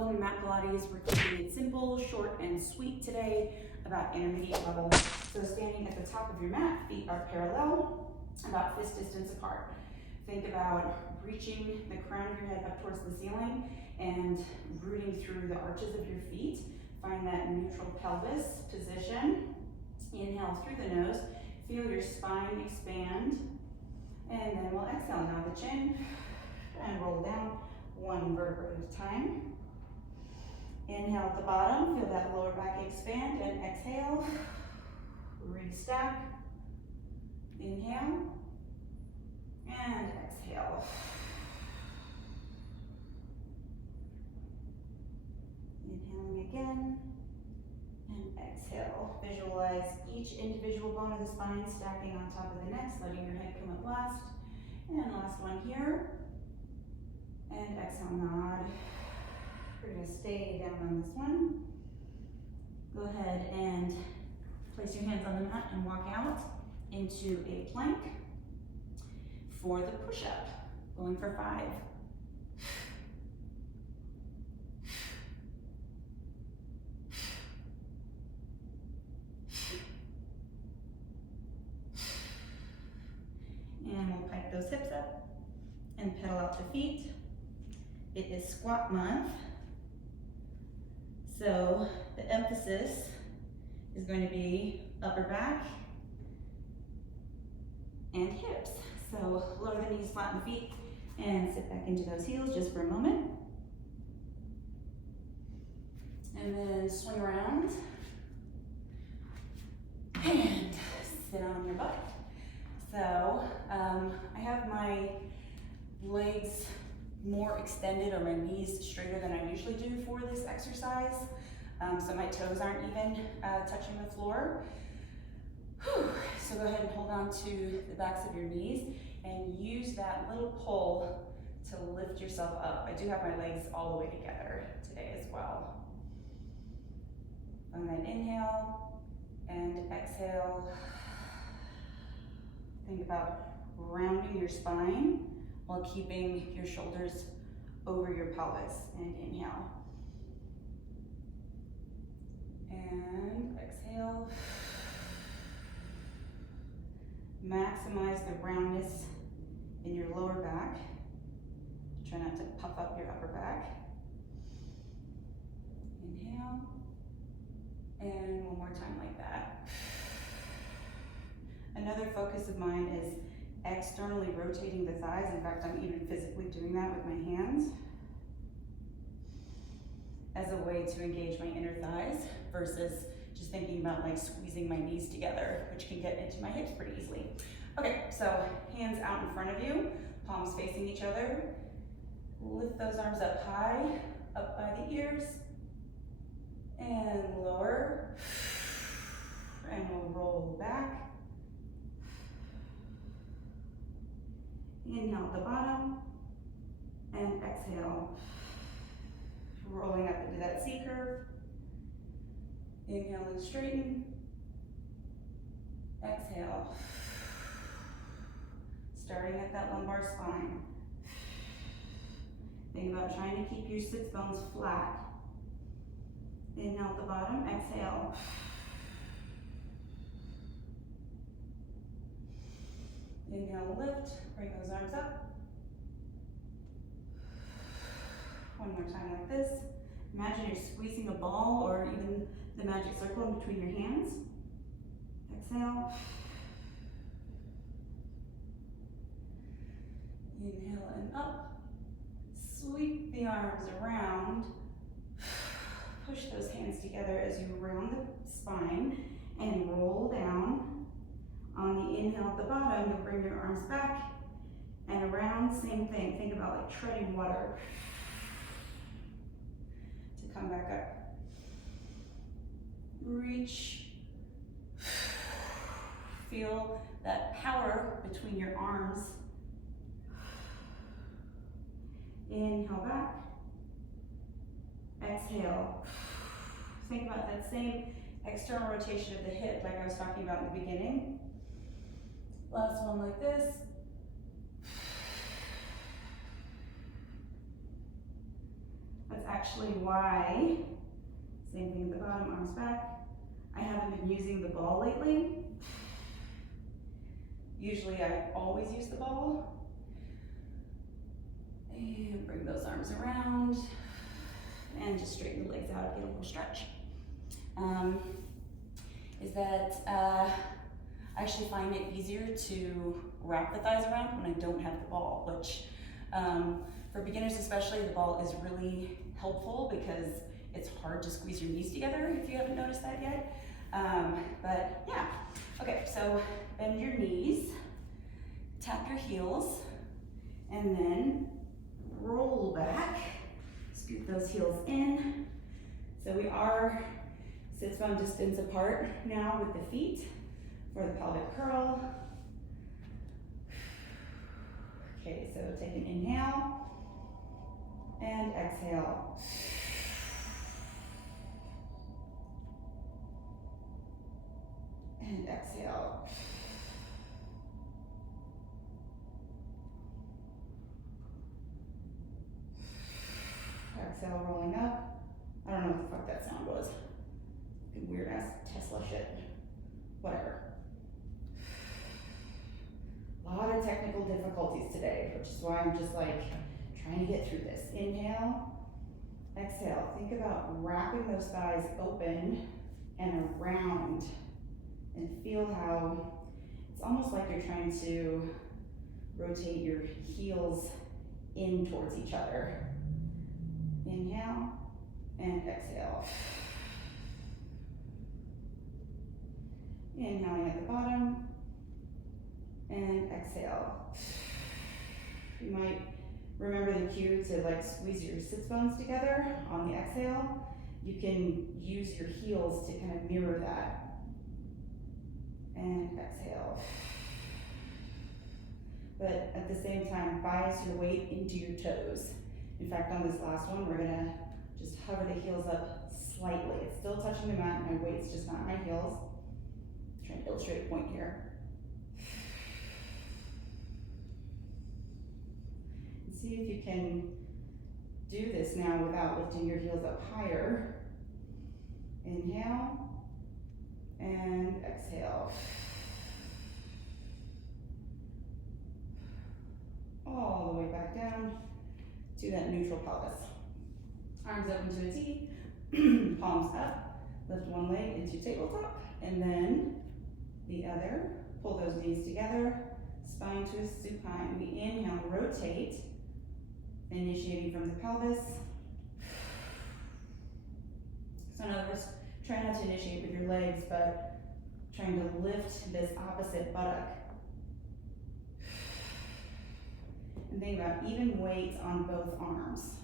welcome to Mat Pilates. We're keeping it simple, short, and sweet today, about intermediate level. So standing at the top of your mat, feet are parallel, about fist distance apart. Think about reaching the crown of your head up towards the ceiling and rooting through the arches of your feet. Find that neutral pelvis position. Inhale through the nose. Feel your spine expand. And then we'll exhale, nod the chin and roll down one vertebra at a time. Inhale at the bottom, feel that lower back expand, and exhale, restack. Inhale, and exhale. Inhaling again, and exhale. Visualize each individual bone of the spine stacking on top of the next, letting your head come up last. And last one here. And exhale, nod. We're gonna stay down on this one. Go ahead and place your hands on the mat and walk out into a plank for the push-up. Going for 5. And we'll pike those hips up and pedal out the feet. It is squat month, so the emphasis is going to be upper back and hips. So lower the knees, flatten the feet, and sit back into those heels just for a moment. And then swing around and sit on your butt. So I have my legs more extended or my knees straighter than I usually do for this exercise. So my toes aren't even touching the floor. Whew. So go ahead and hold on to the backs of your knees and use that little pull to lift yourself up. I do have my legs all the way together today as well. And then inhale and exhale. Think about rounding your spine while keeping your shoulders over your pelvis. And inhale. And exhale. Maximize the roundness in your lower back. Try not to puff up your upper back. Inhale. And one more time like that. Another focus of mine is externally rotating the thighs. In fact, I'm even physically doing that with my hands as a way to engage my inner thighs versus just thinking about like squeezing my knees together, which can get into my hips pretty easily. Okay, so hands out in front of you, palms facing each other. Lift those arms up high, up by the ears, and lower, and we'll roll back. Inhale at the bottom, and exhale. Rolling up into that C curve. Inhale and straighten. Exhale. Starting at that lumbar spine. Think about trying to keep your sits bones flat. Inhale at the bottom, exhale. Inhale, lift, bring those arms up. One more time like this. Imagine you're squeezing a ball or even the magic circle in between your hands. Exhale. Inhale and up. Sweep the arms around. Push those hands together as you round the spine and roll down. On the inhale at the bottom, you'll bring your arms back and around, same thing. Think about like treading water. To come back up. Reach. Feel that power between your arms. Inhale back. Exhale. Think about that same external rotation of the hip like I was talking about in the beginning. Last one like this. Let's actually why, same thing at the bottom, arms back. I haven't been using the ball lately. Usually I always use the ball. And bring those arms around and just straighten the legs out, get a little stretch. I actually find it easier to wrap the thighs around when I don't have the ball, which for beginners especially, the ball is really helpful because it's hard to squeeze your knees together if you haven't noticed that yet. But yeah, okay, so bend your knees, tap your heels, and then roll back, scoot those heels in. So we are sits bone distance apart now with the feet for the pelvic curl. Okay, so take an inhale and exhale. And exhale. Exhale, rolling up. I don't know what the fuck that sound was. Weird ass Tesla shit. Whatever. A lot of technical difficulties today, which is why I'm just like trying to get through this. Inhale, exhale. Think about wrapping those thighs open and around, and feel how it's almost like you're trying to rotate your heels in towards each other. Inhale and exhale. Inhaling at the bottom and exhale. You might remember the cue to like squeeze your sits bones together on the exhale. You can use your heels to kind of mirror that. And exhale. But at the same time, bias your weight into your toes. In fact, on this last one, we're gonna just hover the heels up slightly. It's still touching the mat, my weight's just not my heels. Trying to illustrate a point here. And see if you can do this now without lifting your heels up higher. Inhale and exhale. All the way back down to that neutral pelvis. Arms open to a T, palms up, lift one leg into tabletop, and then the other. Pull those knees together, spine twist, supine. We inhale, rotate, initiating from the pelvis. So in other words, try not to initiate with your legs, but trying to lift this opposite buttock. And think about even weight on both arms.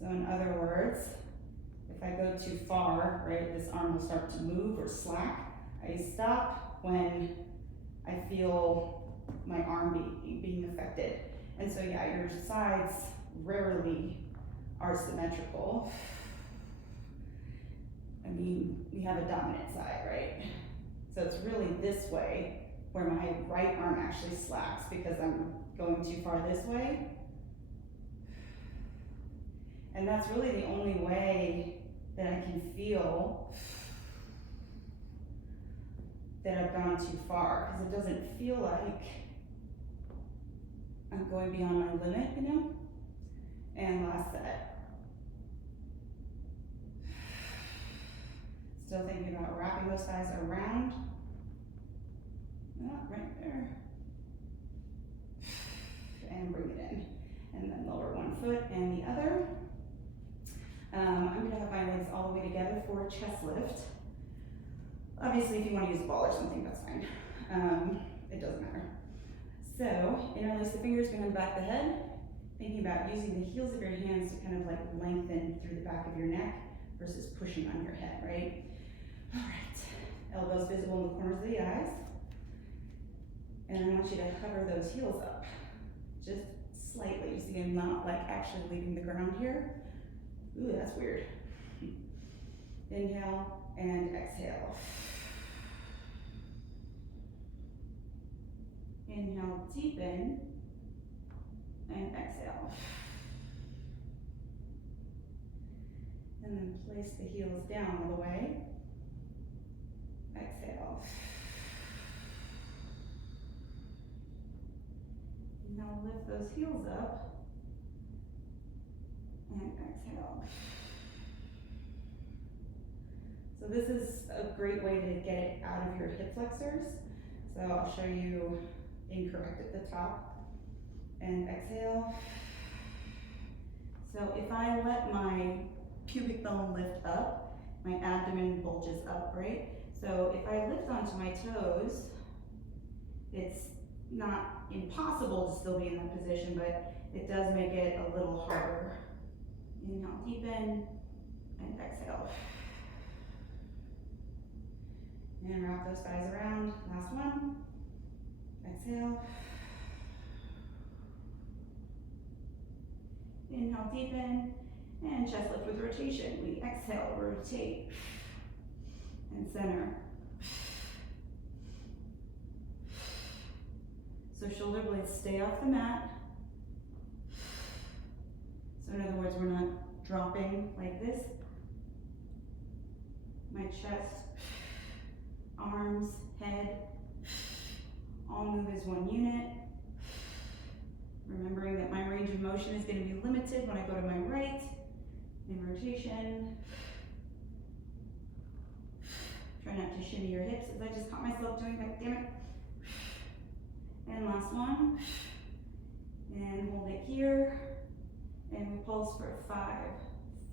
So in other words, if I go too far, right, this arm will start to move or slack. I stop when I feel my arm being affected. And so yeah, your sides rarely are symmetrical. I mean, we have a dominant side, right? So it's really this way where my right arm actually slacks because I'm going too far this way. And that's really the only way that I can feel that I've gone too far, because it doesn't feel like I'm going beyond my limit, you know? And last set. Still thinking about wrapping those thighs around. Right there. And bring it in. And then lower one foot and the other. I'm going to have my legs all the way together for a chest lift. Obviously, if you want to use a ball or something, that's fine. It doesn't matter. So, interlace the fingers behind the back of the head, thinking about using the heels of your hands to kind of like lengthen through the back of your neck versus pushing on your head, right? All right. Elbows visible in the corners of the eyes. And I want you to hover those heels up, just slightly. You see, I'm not like actually leaving the ground here. Ooh, that's weird. Inhale and exhale. Inhale, deepen. and exhale. And then place the heels down all the way. Exhale. Now lift those heels up and exhale. So this is a great way to get it out of your hip flexors. So I'll show you incorrect at the top and exhale. So if I let my pubic bone lift up, my abdomen bulges up, right? So if I lift onto my toes, it's not impossible to still be in that position, but it does make it a little harder. Inhale, deepen, and exhale. And wrap those thighs around. Last one. Exhale. Inhale, deepen, and chest lift with rotation. We exhale, rotate, and center. So shoulder blades stay off the mat. So in other words, we're not dropping like this. My chest, arms, head, all move as one unit. Remembering that my range of motion is going to be limited when I go to my right in rotation. Try not to shimmy your hips as I just caught myself doing that, damn it. And last one. And hold it here. And we pulse for 5,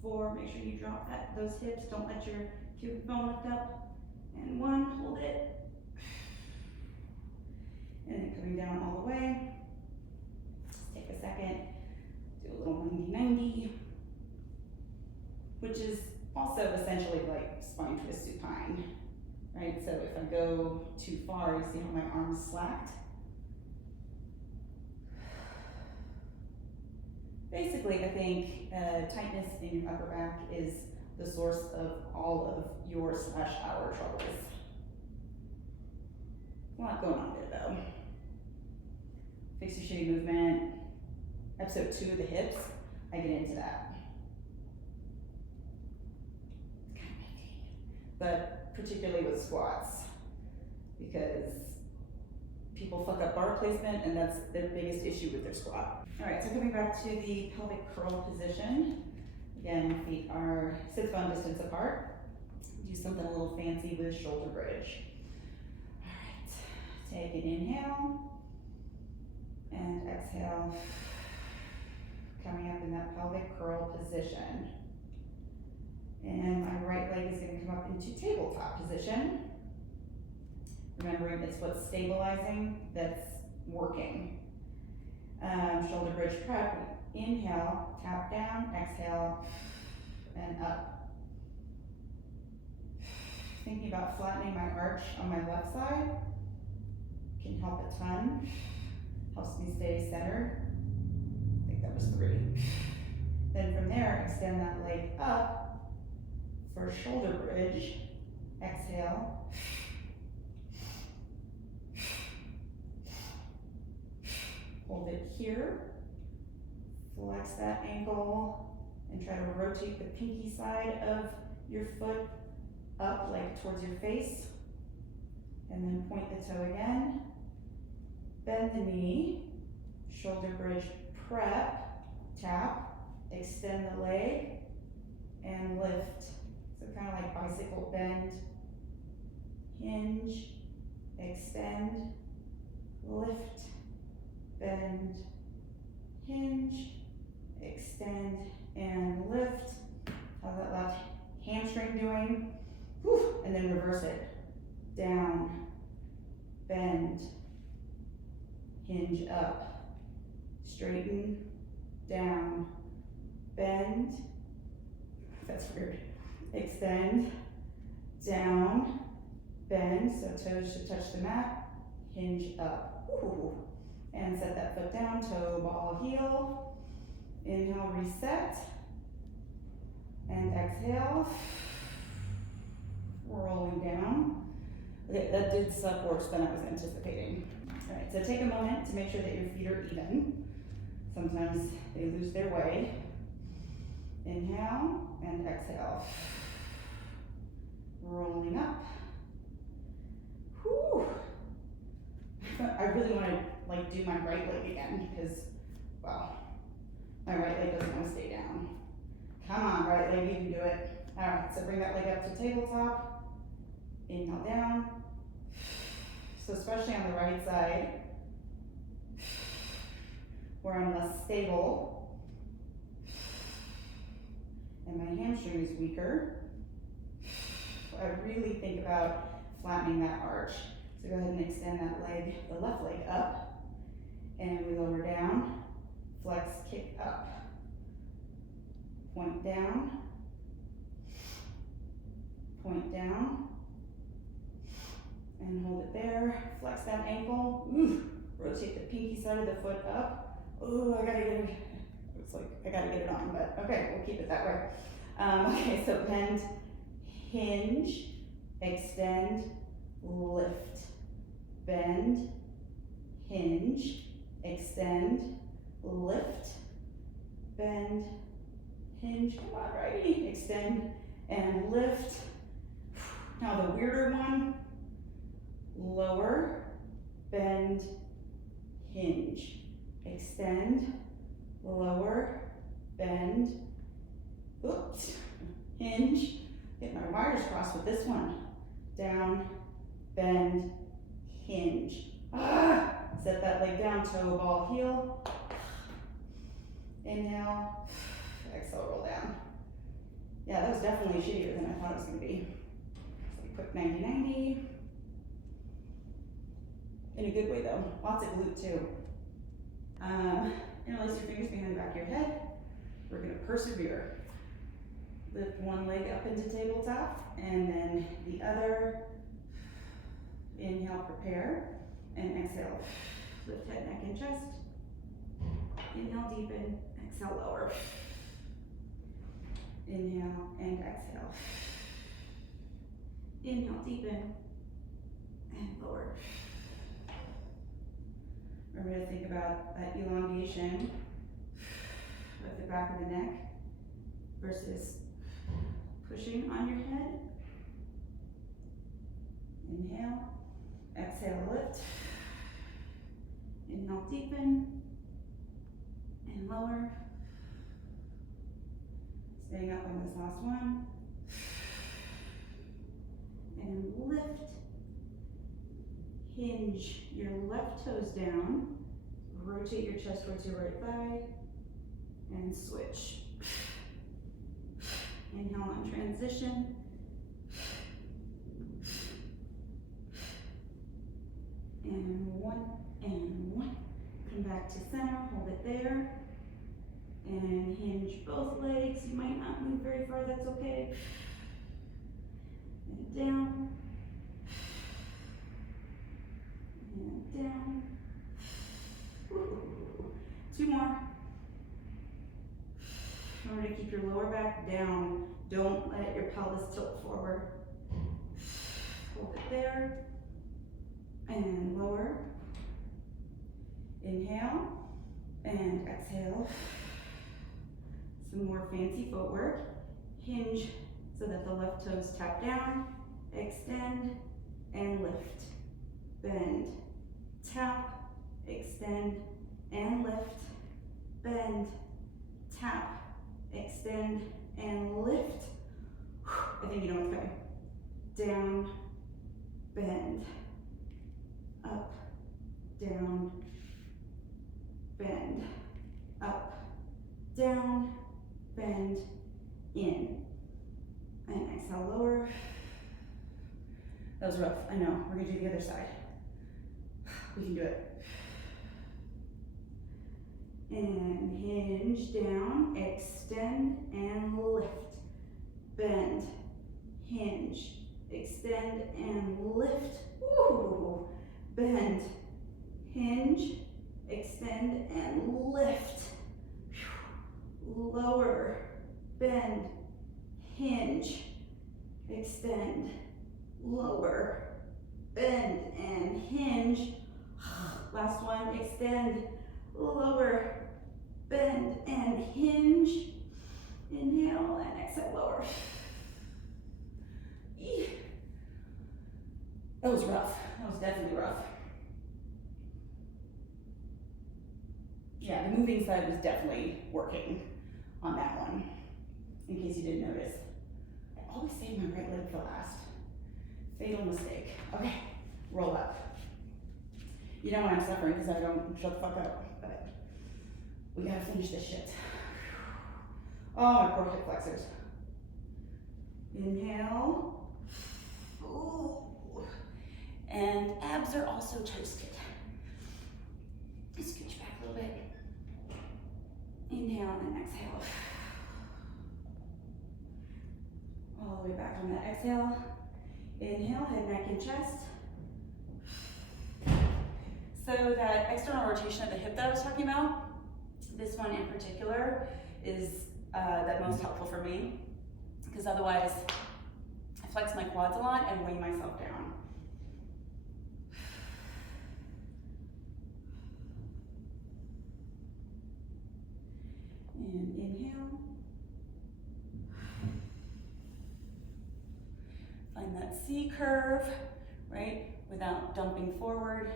4, make sure you drop those hips, don't let your pubic bone lift up. And 1, hold it. And then coming down all the way. Just take a second, do a little 90-90, which is also essentially like spine twist supine, right? So if I go too far, you see how my arm's slacked? Basically, I think tightness in your upper back is the source of all of your / our troubles. A lot going on there though. Fix your shitty movement. Episode 2 of the hips, I get into that. It's kind of meditative. But particularly with squats, because people fuck up bar placement and that's their biggest issue with their squat. All right, so coming back to the pelvic curl position. Again, feet are sits bone distance apart. Do something a little fancy with shoulder bridge. All right, take an inhale and exhale. Coming up in that pelvic curl position. And my right leg is going to come up into tabletop position. Remembering it's what's stabilizing that's working. Shoulder bridge prep. Inhale, tap down, exhale, and up. Thinking about flattening my arch on my left side can help a ton. Helps me stay centered. I think that was 3. Then from there, extend that leg up for shoulder bridge. Exhale. Hold it here. Flex that ankle and try to rotate the pinky side of your foot up, like towards your face. And then point the toe again. Bend the knee. Shoulder bridge prep. Tap. Extend the leg. And lift. So kind of like bicycle bend. Hinge. Extend. Lift. Bend. Hinge. Extend and lift. How's that left hamstring doing? Whew. And then reverse it. Down, bend, hinge up, straighten, down, bend. That's weird. Extend, down, bend. So toes should touch the mat. Hinge up. Ooh. And set that foot down. Toe, ball, heel. Inhale, reset, and exhale, rolling down. Okay, that did worse than I was anticipating. All right, so take a moment to make sure that your feet are even. Sometimes they lose their way. Inhale and exhale. Rolling up. Whew. I really want to like do my right leg again because, wow, my right leg doesn't want to stay down. Come on, right leg, you can do it. All right, so bring that leg up to tabletop. Inhale down. So especially on the right side, where I'm less stable and my hamstring is weaker, I really think about flattening that arch. So go ahead and extend that leg, the left leg up, and we lower down, flex, kick up, point down, and hold it there. Flex that ankle. Ooh. Rotate the pinky side of the foot up. Oh, I gotta get it. It's like I gotta get it on, but okay, we'll keep it that way. Okay, so bend, hinge, extend, lift. Bend, hinge, extend, lift. Bend, hinge. Come on, righty. Extend and lift. Now the weirder one. Lower, bend, hinge, extend, lower, bend, oops, hinge, get my wires crossed with this one, down, bend, hinge, set that leg down, toe, ball, heel, inhale, exhale, roll down. Yeah, that was definitely shittier than I thought it was going to be. So quick 90-90. In a good way though, lots of glute too. Interlace your fingers behind the back of your head. We're gonna persevere. Lift one leg up into tabletop and then the other. Inhale, prepare, and exhale. Lift head, neck, and chest. Inhale, deepen, exhale, lower. Inhale and exhale. Inhale, deepen, and lower. Remember to think about that elongation of the back of the neck versus pushing on your head. Inhale, exhale, lift. Inhale, deepen, and lower. Staying up on this last one. And lift. Hinge your left toes down, rotate your chest towards your right thigh, and switch. Inhale on transition. And one. Come back to center, hold it there. And hinge both legs. You might not move very far, that's okay. And down. And down. Two more. Remember to keep your lower back down. Don't let your pelvis tilt forward. Hold it there. And lower. Inhale. And exhale. Some more fancy footwork. Hinge so that the left toes tap down. Extend and lift. Bend. Tap, extend, and lift, bend, tap, extend, and lift. I think you know what's coming. Down, bend, up, down, bend, up, down, bend, in. And exhale, lower. That was rough, I know. We're gonna do the other side. We can do it. And hinge down, extend and lift. Bend, hinge, extend and lift. Woo! Bend, hinge, extend and lift. Lower, bend, hinge, extend, lower, bend and hinge. Last one, extend, lower, was rough. That was definitely rough. Yeah, the moving side was definitely working on that one, in case you didn't notice. I always save my right leg for last. Fatal mistake. Okay, roll up. You know when I'm suffering because I don't shut the fuck up, but we gotta finish this shit. Oh, my poor hip flexors. Inhale. Ooh. And abs are also toasted. Scooch back a little bit. Inhale and exhale. All the way back on that exhale. Inhale, head, neck, and chest. So that external rotation of the hip that I was talking about, this one in particular is the most helpful for me, because otherwise I flex my quads a lot and weigh myself down. And inhale. Find that C curve, right? Without dumping forward.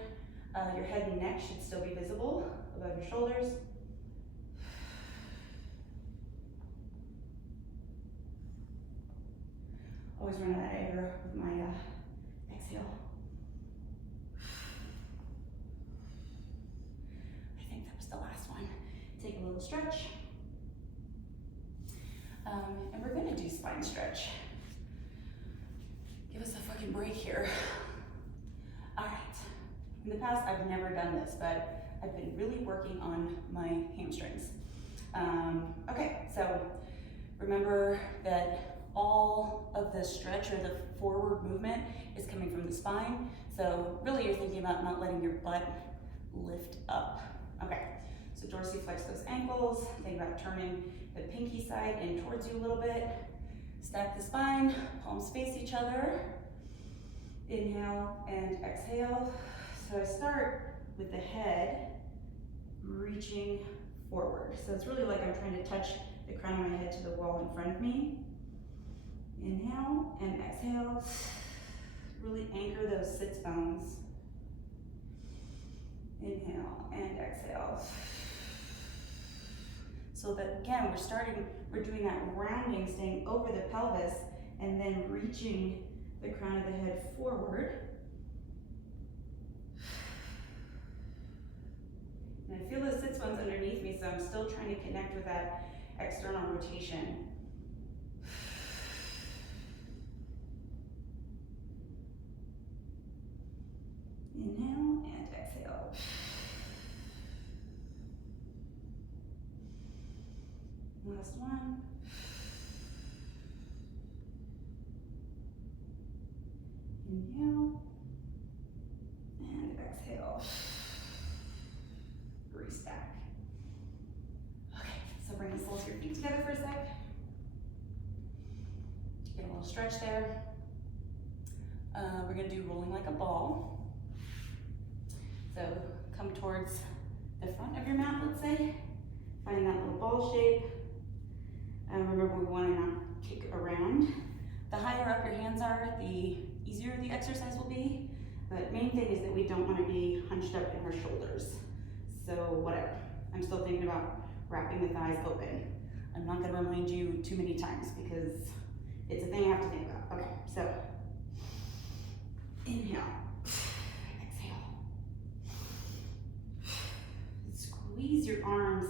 Your head and neck should still be visible above your shoulders. Always run out of air with my exhale. I think that was the last one. Take a little stretch. And we're gonna do spine stretch. Give us a fucking break here. All right. In the past, I've never done this, but I've been really working on my hamstrings. Okay, so remember that all of the stretch or the forward movement is coming from the spine. So really you're thinking about not letting your butt lift up. Okay, so dorsiflex those ankles. Think about turning the pinky side in towards you a little bit. Stack the spine, palms face each other. Inhale and exhale. So I start with the head reaching forward. So it's really like I'm trying to touch the crown of my head to the wall in front of me. Inhale and exhale. Really anchor those sits bones. Inhale and exhale. So that again, we're doing that rounding, staying over the pelvis, and then reaching the crown of the head forward. And I feel the sits bones underneath me, so I'm still trying to connect with that external rotation. Inhale and exhale. Last one. Inhale and exhale. Restack. Okay, so bring the soles of your feet together for a sec. Get a little stretch there. We're gonna do rolling like a ball. So come towards the front of your mat, let's say. Find that little ball shape. Remember, we want to not kick around. The higher up your hands are, the easier the exercise will be. But main thing is that we don't want to be hunched up in our shoulders. So whatever. I'm still thinking about wrapping the thighs open. I'm not going to remind you too many times because it's a thing I have to think about. Okay, so inhale, exhale. Squeeze your arms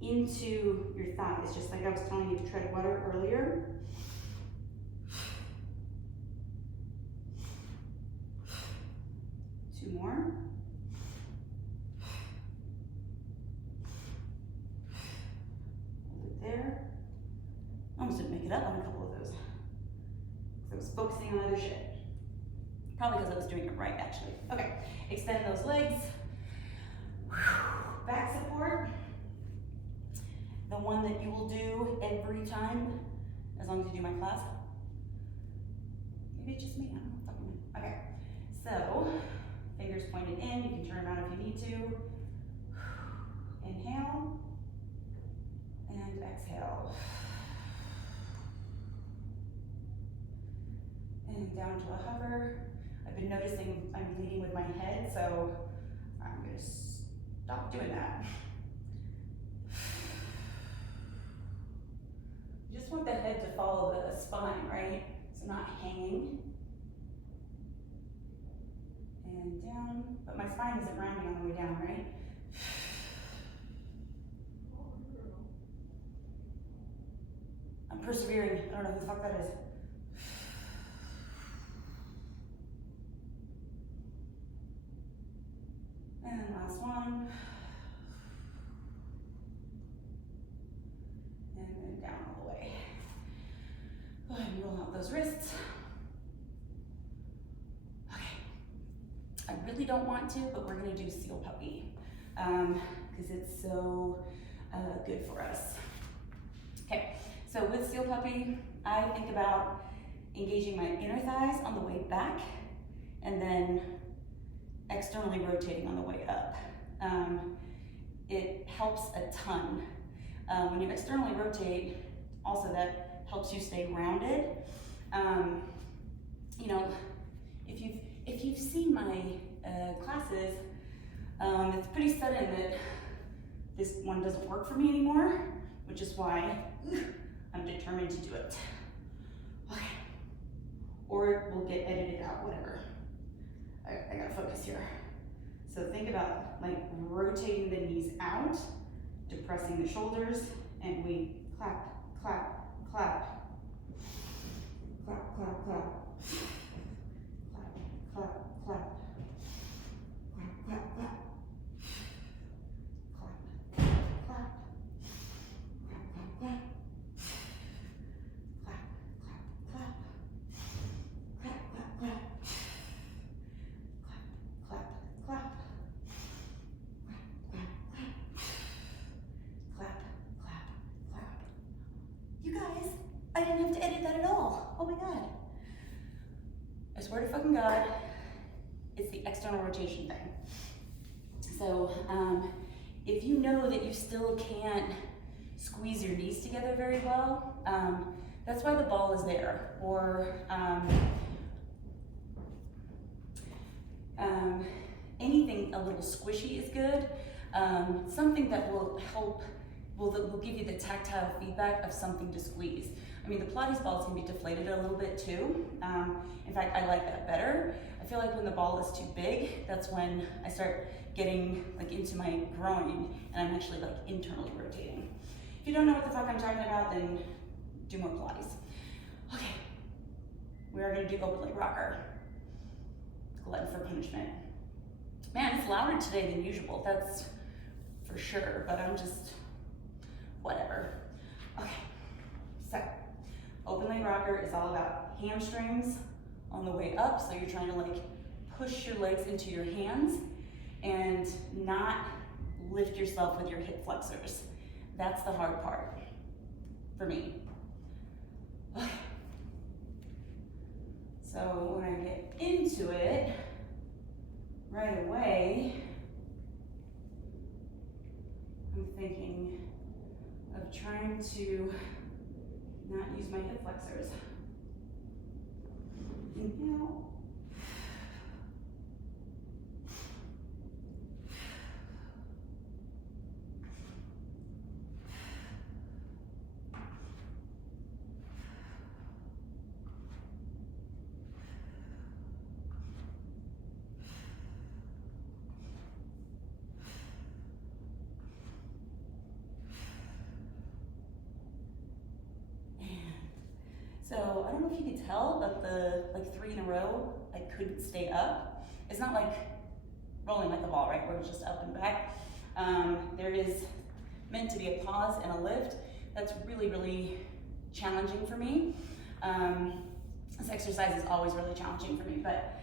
into your thighs, just like I was telling you to tread water earlier. Two more. Hold it there. I almost didn't make it up on a couple of those. Because I was focusing on other shit. Probably because I was doing it right, actually. Okay, extend those legs. Back support. The one that you will do every time, as long as you do my class. Maybe it's just me, I don't know. Okay, so fingers pointed in, you can turn around if you need to. Inhale and exhale. And down to a hover. I've been noticing I'm leading with my head, so I'm gonna stop doing that. You just want the head to follow the spine, right? So not hanging. And down, but my spine isn't rounding on the way down, right? I'm persevering. I don't know who the fuck that is. And last one. And then down all the way. Go ahead and roll out those wrists. Okay. I really don't want to, but we're gonna do seal puppy because it's so good for us. Okay, so with seal puppy, I think about engaging my inner thighs on the way back and then externally rotating on the way up. It helps a ton. When you externally rotate, also that helps you stay grounded. You know, if you've seen my classes, it's pretty sudden that this one doesn't work for me anymore, which is why I'm determined to do it. Okay. Or it will get edited out, whatever. I gotta focus here. So think about like rotating the knees out, depressing the shoulders, and we clap, clap, clap. Clap, clap, clap. Clap, clap, clap. Clap, clap, clap. Clap, clap. Clap, clap, clap. Clap, clap, clap. Clap, clap, clap. Clap, clap, clap. Clap, clap, clap. Clap, clap, clap. You guys, I didn't have to edit that at all. Oh my God. I swear to fucking God, it's the external rotation thing. So if you know that you still can't squeeze your knees together very well, that's why the ball is there. Or anything a little squishy is good. Something that will help, will give you the tactile feedback of something to squeeze. I mean, the Pilates balls can be deflated a little bit too. In fact, I like that better. I feel like when the ball is too big, that's when I start getting like into my groin and I'm actually like internally rotating. If you don't know what the fuck I'm talking about, then do more Pilates. Okay, we are gonna do open leg rocker. Glutton for punishment. Man, it's louder today than usual, that's for sure, but I'm just, whatever. Okay, so open leg rocker is all about hamstrings on the way up, so you're trying to like push your legs into your hands and not lift yourself with your hip flexors. That's the hard part for me. Okay. So when I get into it, right away, I'm thinking of trying to not use my hip flexors. Inhale. So I don't know if you could tell, but the like 3 in a row, I couldn't stay up. It's not like rolling like a ball, right? Where it's just up and back. There is meant to be a pause and a lift. That's really, really challenging for me. This exercise is always really challenging for me, but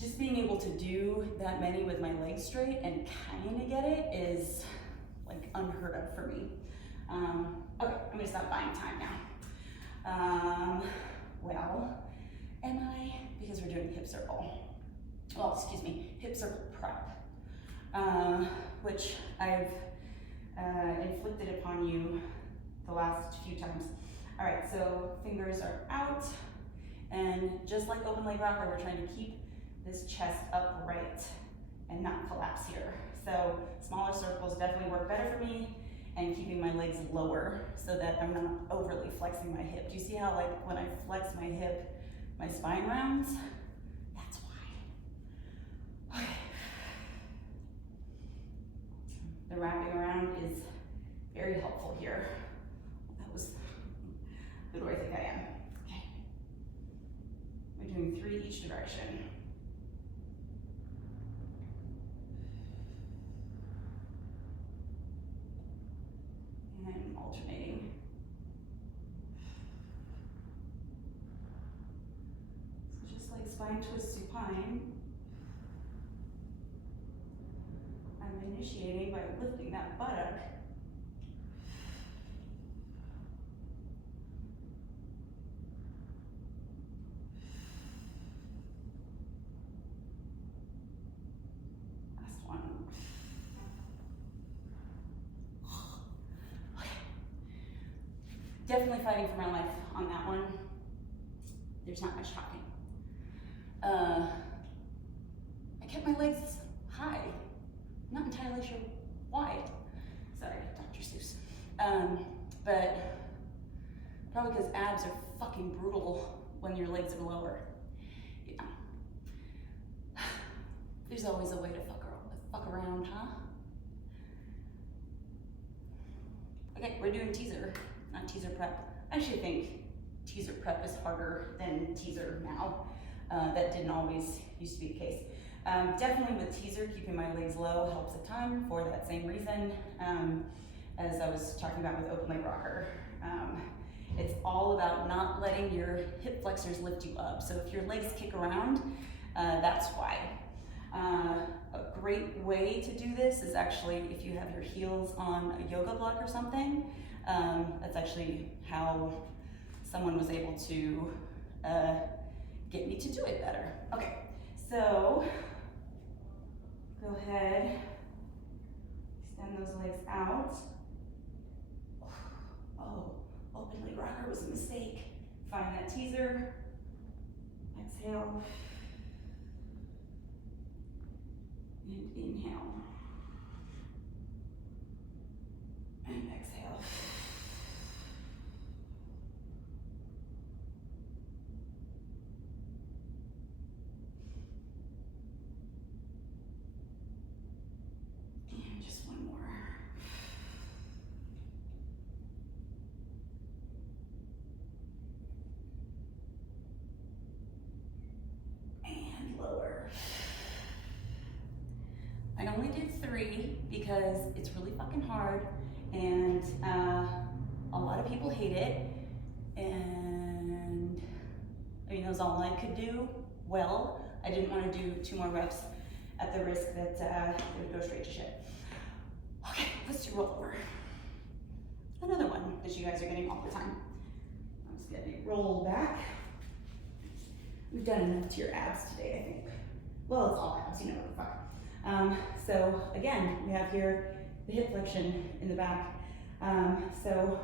just being able to do that many with my legs straight and kind of get it is like unheard of for me. Okay, I'm gonna stop buying time now. Well, am I? Because we're doing hip circle. Well, excuse me, hip circle prep, which I've inflicted upon you the last few times. All right, so fingers are out, And just like open leg rocker, we're trying to keep this chest upright and not collapse here. So smaller circles definitely work better for me, and keeping my legs lower so that I'm not overly flexing my hip. Do you see how, like, when I flex my hip, my spine rounds? That's why. Okay. The wrapping around is very helpful here. Who do I think I am? Okay. We're doing 3 each direction. And alternating. So just like spine twist supine, I'm initiating by lifting that buttock. Last one. Okay. Definitely fighting for my life on that one. There's not much talking. I kept my legs high. I'm not entirely sure why. Sorry, Dr. Seuss. But probably because abs are fucking brutal when your legs are lower. Yeah. There's always a way to fuck around, huh? Okay, we're doing teaser, not teaser prep. I actually think teaser prep is harder than teaser now. That didn't always used to be the case. Definitely with teaser, keeping my legs low helps a ton for that same reason, as I was talking about with open leg rocker. It's all about not letting your hip flexors lift you up. So if your legs kick around, that's why. A great way to do this is actually if you have your heels on a yoga block or something. That's actually how someone was able to get me to do it better. Okay, so go ahead, extend those legs out. Oh, open leg rocker was a mistake. Find that teaser, exhale, and inhale, and exhale. And just one more. And lower. I only did 3 because it's really fucking hard, and a lot of people hate it, and I mean, that was all I could do well. I didn't want to do 2 more reps at the risk that it would go straight to shit. Okay, let's do rollover. Another one that you guys are getting all the time. I'm just getting a roll back. We've done enough to your abs today, I think. Well, it's all abs, you know what the fuck. So again, we have here the hip flexion in the back. So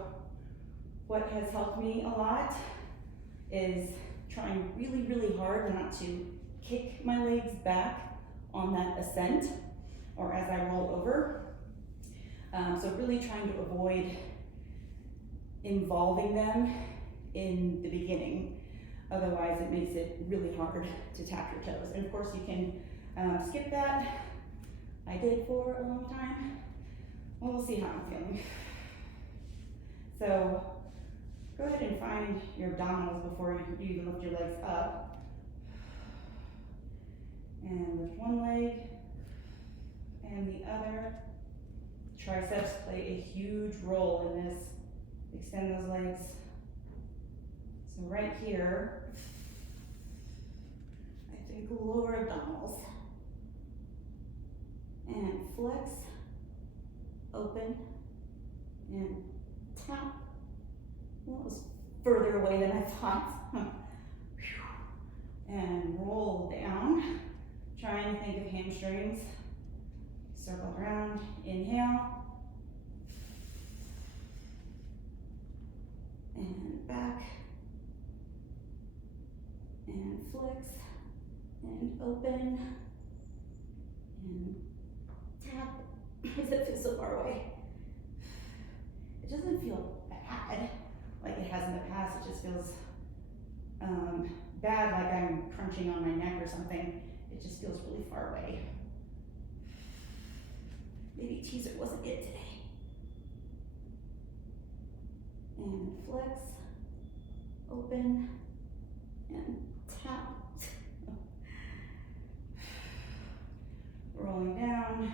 what has helped me a lot is trying really, really hard not to kick my legs back on that ascent or as I roll over. So really trying to avoid involving them in the beginning. Otherwise, it makes it really hard to tap your toes. And of course, you can skip that. I did for a long time. Well, we'll see how I'm feeling. So go ahead and find your abdominals before you even lift your legs up. And lift one leg and the other. Triceps play a huge role in this. Extend those legs. So right here, I think lower abdominals. And flex, open, and tap. Well, that was further away than I thought. And roll down. Trying to think of hamstrings. Circle around, inhale. And back. flex and open and tap. Why does it feel so far away? It doesn't feel bad like it has in the past. It just feels bad, like I'm crunching on my neck or something. It just feels really far away. Maybe teaser wasn't it today. And flex, open, and tap. Rolling down,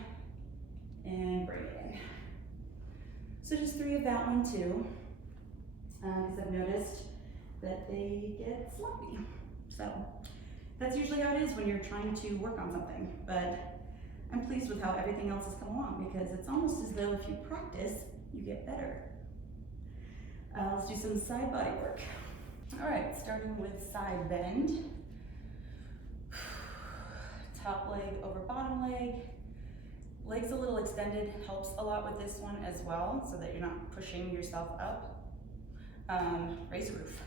and bring it in. So just 3 of that one too, because I've noticed that they get sloppy. So that's usually how it is when you're trying to work on something, but I'm pleased with how everything else has come along, because it's almost as though if you practice, you get better. Let's do some side body work. All right, starting with side bend. Top leg over bottom leg. Legs a little extended helps a lot with this one as well, so that you're not pushing yourself up. Raise the roof.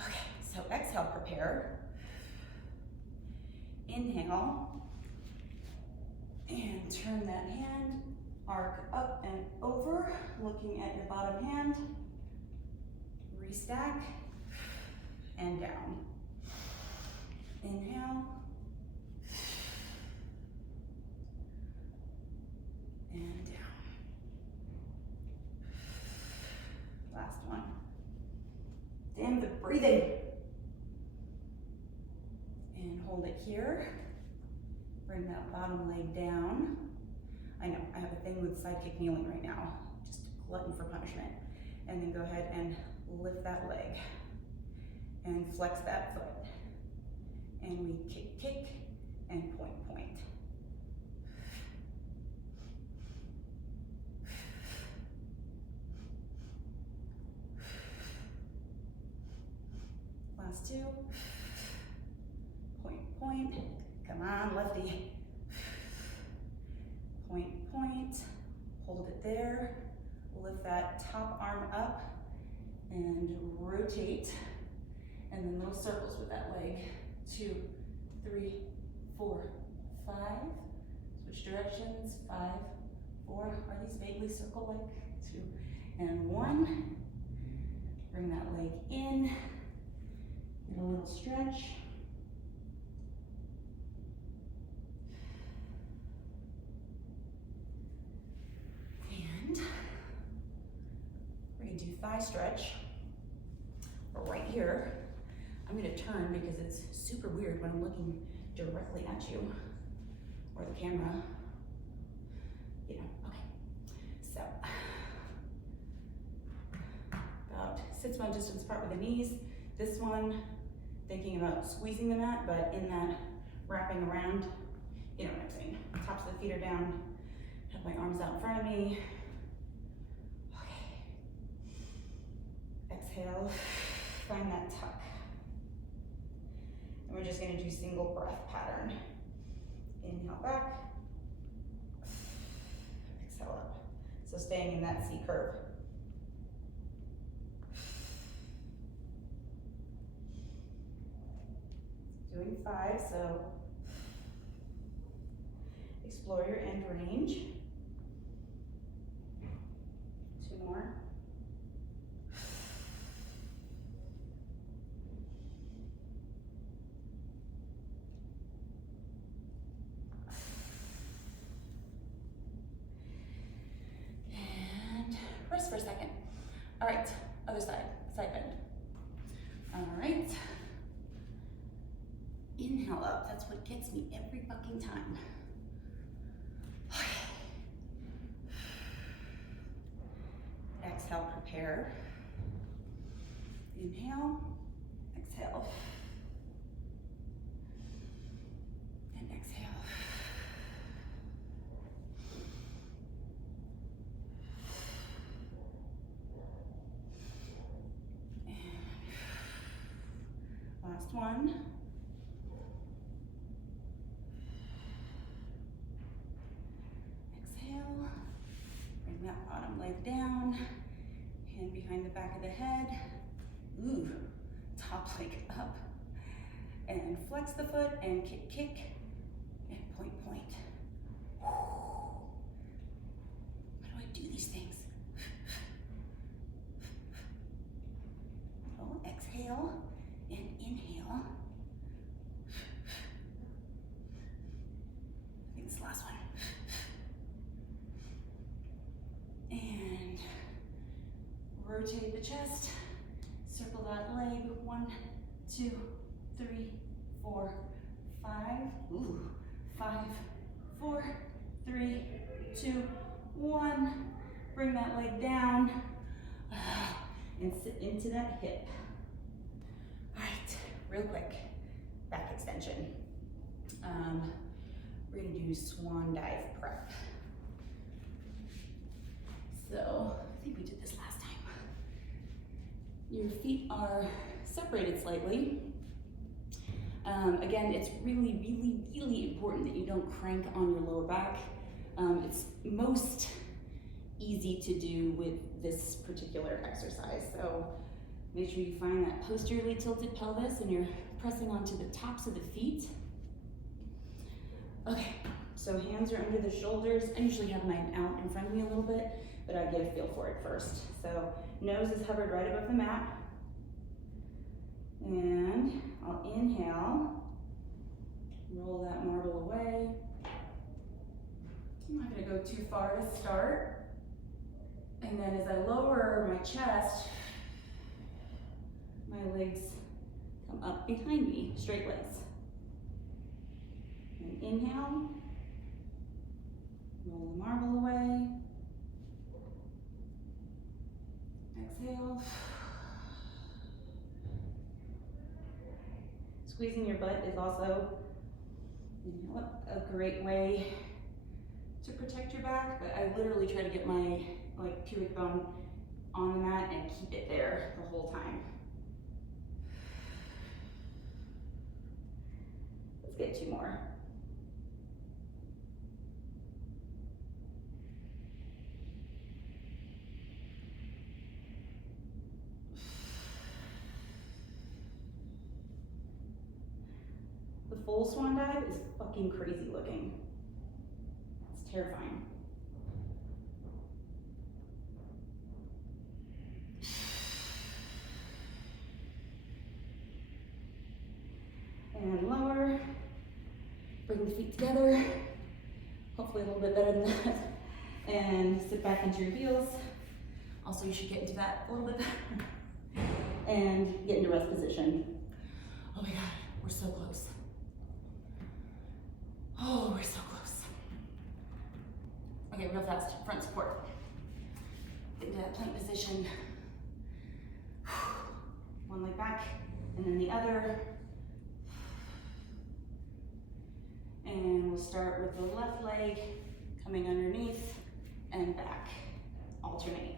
Okay, so exhale, prepare. Inhale, and turn that hand, arc up and over, looking at your bottom hand. Restack, and down. Inhale, and down. Last one. Damn the breathing. And hold it here. Bring that bottom leg down. I know, I have a thing with side kick kneeling right now. Just glutton for punishment. And then go ahead and lift that leg. And flex that foot. And we kick, kick, and point, point. Last 2. Point, point. Come on, lefty. Point, point. Hold it there. Lift that top arm up and rotate. And then little circles with that leg. 2, 3, 4, 5. Switch directions. 5, 4. Are these vaguely circle-like? 2 and 1. Bring that leg in. Get a little stretch. And we're going to do thigh stretch. Right here. I'm going to turn because it's super weird when I'm looking directly at you or the camera. You know, okay. So, about 6-month distance apart with the knees. This one, thinking about squeezing the mat, but in that wrapping around, you know what I'm saying. Tops of the feet are down, have my arms out in front of me. Okay. Exhale, find that tuck. And we're just gonna do single breath pattern. Inhale back, exhale up. So staying in that C curve. Doing 5, so explore your end range. 2 more. And rest for a second. All right, other side, side bend. All right. Inhale up, that's what gets me every fucking time. Exhale, prepare. Inhale, exhale. And exhale. And last one. Bring that bottom leg down, hand behind the back of the head. Ooh, top leg up. and flex the foot and kick, kick, and point, point. How do I do these things? Oh, exhale and inhale. I think it's the last one. And rotate the chest, circle that leg, 1, 2, 3, 4, 5. Ooh, 5, 4, 3, 2, 1. Bring that leg down and sit into that hip. All right, real quick, back extension. We're gonna do swan dive prep. So, I think we did this last time. Your feet are separated slightly. Again, it's really, really, really important that you don't crank on your lower back. It's most easy to do with this particular exercise. So make sure you find that posteriorly tilted pelvis and you're pressing onto the tops of the feet. Okay, so hands are under the shoulders. I usually have mine out in front of me a little bit, but I get a feel for it first. So nose is hovered right above the mat. And I'll inhale, roll that marble away. I'm not gonna go too far to start. And then as I lower my chest, my legs come up behind me, straight legs. And inhale, roll the marble away. Exhale. Squeezing your butt is also a great way to protect your back, but I literally try to get my pubic bone on the mat and keep it there the whole time. Let's get 2 more. The full swan dive is fucking crazy looking. It's terrifying. And lower, bring the feet together, hopefully a little bit better than that, and sit back into your heels. Also, you should get into that a little bit better, and get into rest position. Oh my God, we're so close. Oh, we're so close. Okay, real fast, front support. Get into that plank position. One leg back, and then the other. And we'll start with the left leg coming underneath and back. Alternate.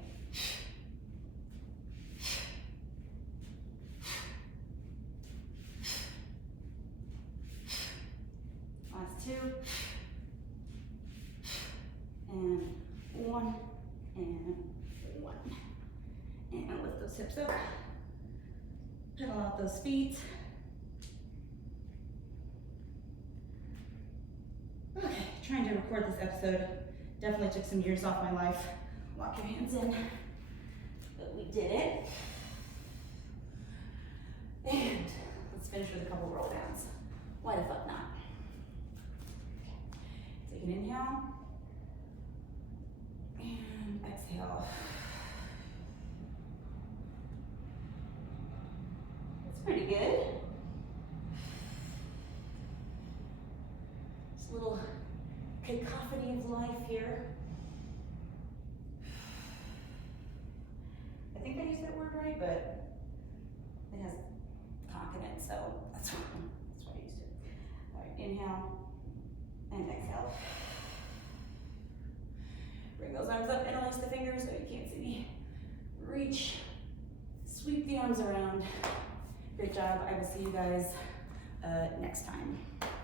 Last 2. And 1 and 1. And lift those hips up. Pedal out those feet. Okay, trying to record this episode definitely took some years off my life. Lock your hands in, but we did it. And let's finish with a couple roll downs. Why the fuck not? Okay. Take an inhale and exhale. That's pretty good. Just a little cacophony of life here. I think I used that word right, but it has cock in it, so that's why I used it. All right, inhale and exhale. Bring those arms up, interlace the fingers so you can't see me. Reach, sweep the arms around. Great job. I will see you guys next time.